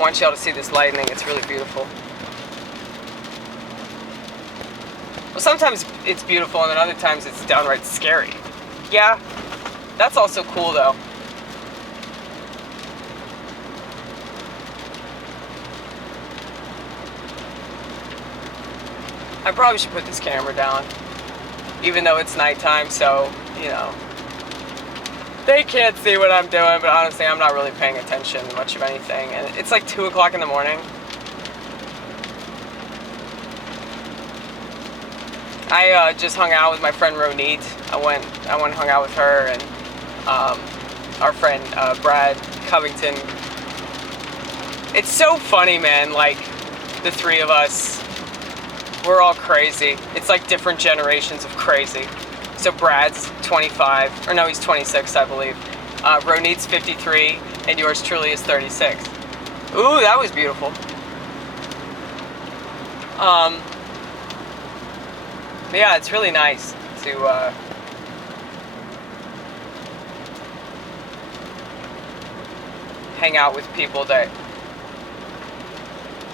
want y'all to see this lightning. It's really beautiful. Well, sometimes it's beautiful, and then other times it's downright scary. Yeah, that's also cool, though. I probably should put this camera down, even though it's nighttime, so, you know, they can't see what I'm doing, but honestly, I'm not really paying attention to much of anything, and it's like 2 o'clock in the morning. I just hung out with my friend Ronit. I went and hung out with her, and our friend Brad Covington. It's so funny, man, like, the three of us, we're all crazy. It's like different generations of crazy. So Brad's 25, or no, he's 26, I believe. Ronit's 53, and yours truly is 36. Ooh, that was beautiful. Yeah, it's really nice to hang out with people that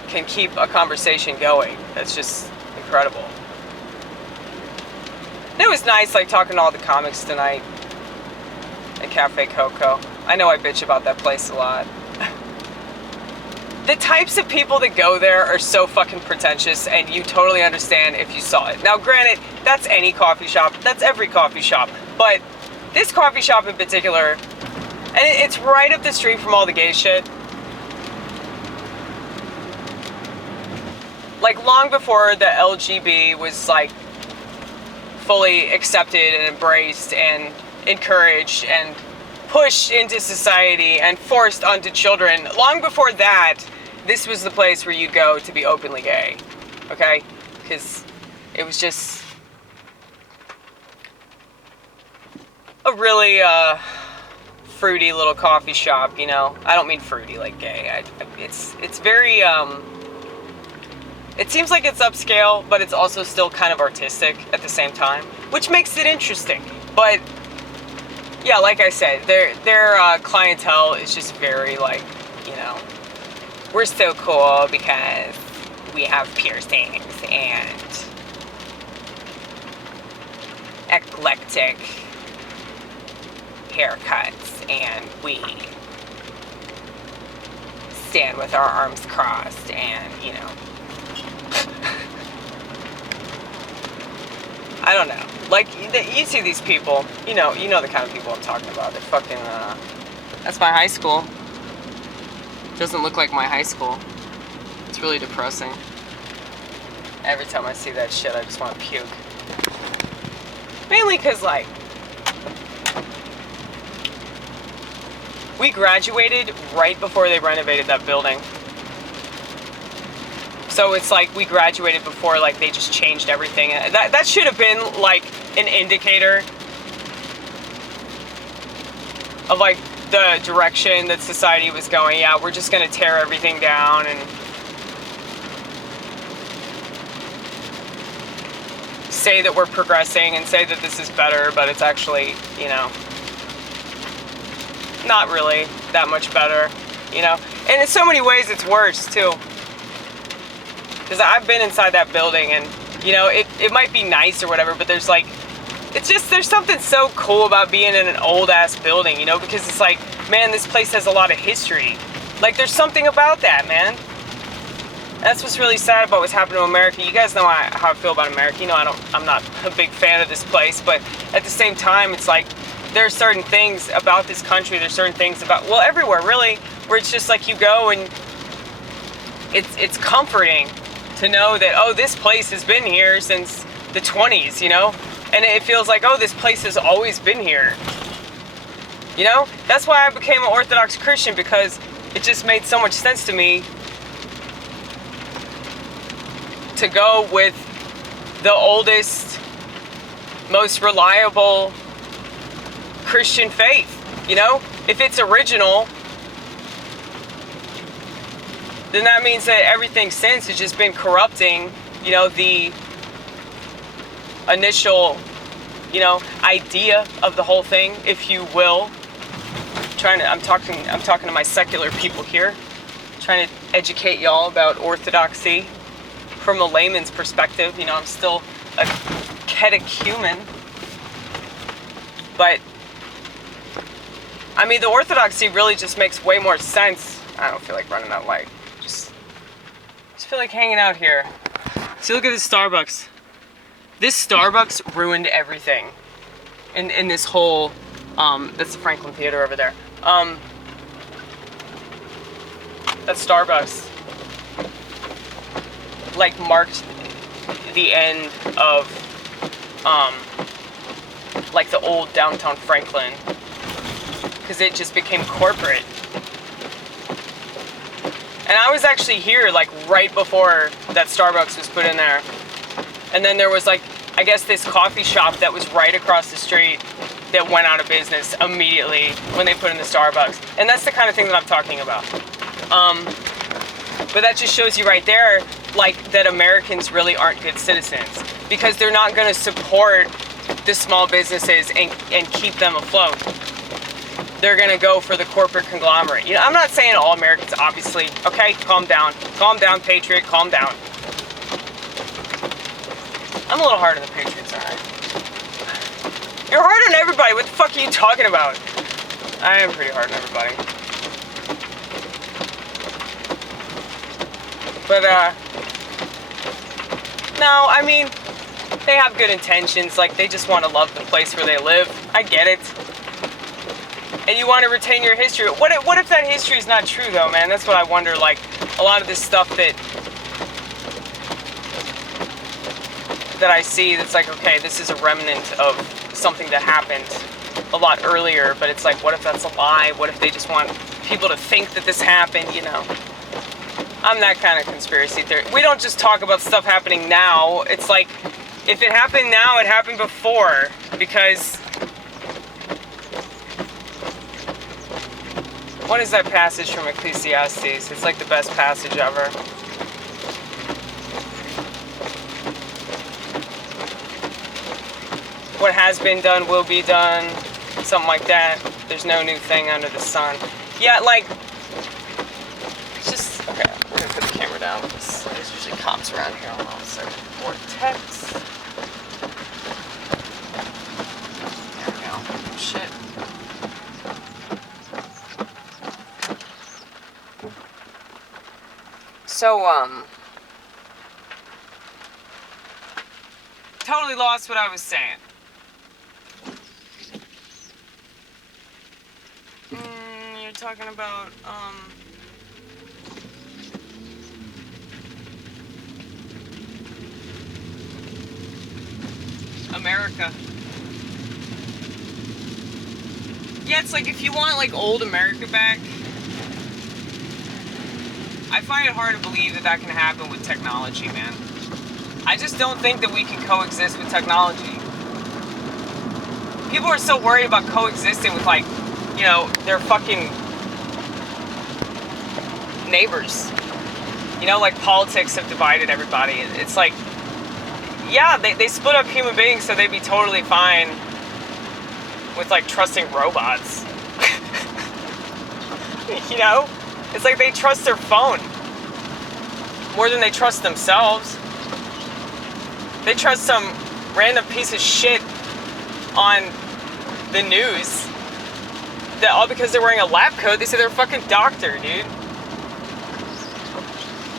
can keep a conversation going. That's just incredible. And it was nice, like, talking to all the comics tonight at Cafe Coco. I know I bitch about that place a lot. The types of people that go there are so fucking pretentious, and you totally understand if you saw it. Now, granted, that's any coffee shop. That's every coffee shop. But this coffee shop in particular, and it's right up the street from all the gay shit. Like, long before the LGB was, like, fully accepted and embraced and encouraged and pushed into society and forced onto children, long before that, this was the place where you go to be openly gay, okay? Because it was just a really fruity little coffee shop, you know? I don't mean fruity like gay. It's very, it seems like it's upscale, but it's also still kind of artistic at the same time, which makes it interesting. But yeah, like I said, their clientele is just very, like, you know, we're so cool because we have piercings and eclectic haircuts, and we stand with our arms crossed, and, you know, I don't know. Like, you see these people, you know the kind of people I'm talking about. They're fucking, that's my high school. Doesn't look like my high school. It's really depressing. Every time I see that shit, I just want to puke. Mainly because, like, we graduated right before they renovated that building. So it's like we graduated before, like, they just changed everything. That should have been, like, an indicator of, like, the direction that society was going. Yeah, we're just gonna tear everything down and say that we're progressing and say that this is better, but it's actually, you know, not really that much better, you know? And in so many ways, it's worse, too. Because I've been inside that building, and, you know, it might be nice or whatever, but there's, like, it's just, there's something so cool about being in an old-ass building, you know, because it's like, man, this place has a lot of history. Like, there's something about that, man. That's what's really sad about what's happening to America. You guys know how I feel about America. You know, I'm not a big fan of this place, but at the same time, it's like, there are certain things about this country, there's certain things about, well, everywhere, really, where it's just like you go and it's comforting to know that, oh, this place has been here since the 20s, you know? And it feels like, oh, this place has always been here. You know? That's why I became an Orthodox Christian, because it just made so much sense to me to go with the oldest, most reliable Christian faith. You know? If it's original, then that means that everything since has just been corrupting, you know, the initial, you know, idea of the whole thing, if you will. I'm talking to my secular people here, trying to educate y'all about Orthodoxy from a layman's perspective. You know, I'm still a catechumen. But, I mean, the Orthodoxy really just makes way more sense. I don't feel like running that light. Just feel like hanging out here. See, look at this Starbucks. This Starbucks ruined everything in this whole, that's the Franklin Theater over there. That Starbucks, like, marked the end of, like, the old downtown Franklin, because it just became corporate. And I was actually here, like, right before that Starbucks was put in there. And then there was, like, I guess this coffee shop that was right across the street that went out of business immediately when they put in the Starbucks. And that's the kind of thing that I'm talking about. But that just shows you right there, like, that Americans really aren't good citizens, because they're not going to support the small businesses and keep them afloat. They're going to go for the corporate conglomerate. You know, I'm not saying all Americans, obviously. Okay, calm down. Calm down, Patriot. Calm down. I'm a little hard on the Patriots, alright? You're hard on everybody. What the fuck are you talking about? I am pretty hard on everybody. But, no, I mean, they have good intentions. Like, they just want to love the place where they live. I get it. And you want to retain your history. What if that history is not true, though, man? That's what I wonder. Like, a lot of this stuff that I see that's like, okay, this is a remnant of something that happened a lot earlier, but it's like, what if that's a lie? What if they just want people to think that this happened, you know? I'm that kind of conspiracy theory. We don't just talk about stuff happening now. It's like, if it happened now, it happened before, because what is that passage from Ecclesiastes? It's like the best passage ever. What has been done will be done. Something like that. There's no new thing under the sun. Yeah, like, it's just, okay, I'm gonna put the camera down because there's usually cops around here. Hold on a second. Vortex. There we go. Oh, shit. So, totally lost what I was saying. You're talking about, America. Yeah, it's like, if you want, like, old America back, I find it hard to believe that that can happen with technology, man. I just don't think that we can coexist with technology. People are so worried about coexisting with, like, you know, their fucking neighbors. You know, like, politics have divided everybody. It's like, yeah, they split up human beings so they'd be totally fine with, like, trusting robots. You know? It's like they trust their phone more than they trust themselves. They trust some random piece of shit on the news that all because they're wearing a lab coat, they say they're a fucking doctor, dude.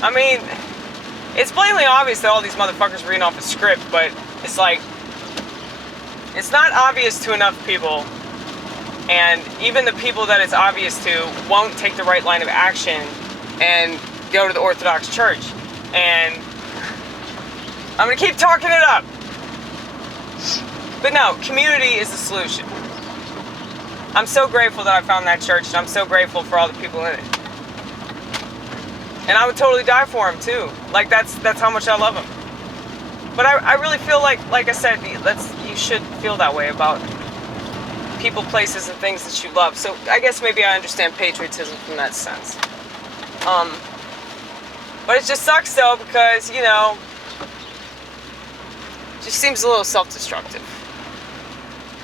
I mean, it's blatantly obvious that all these motherfuckers are reading off a script, but it's like, it's not obvious to enough people, and even the people that it's obvious to won't take the right line of action and go to the Orthodox Church. And I'm gonna keep talking it up. But no, community is the solution. I'm so grateful that I found that church, and I'm so grateful for all the people in it. And I would totally die for them too. Like, that's how much I love them. But I really feel like I said, you should feel that way about people, places, and things that you love. So I guess maybe I understand patriotism from that sense. But it just sucks though, because, you know, it just seems a little self-destructive.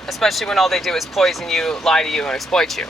Especially when all they do is poison you, lie to you, and exploit you.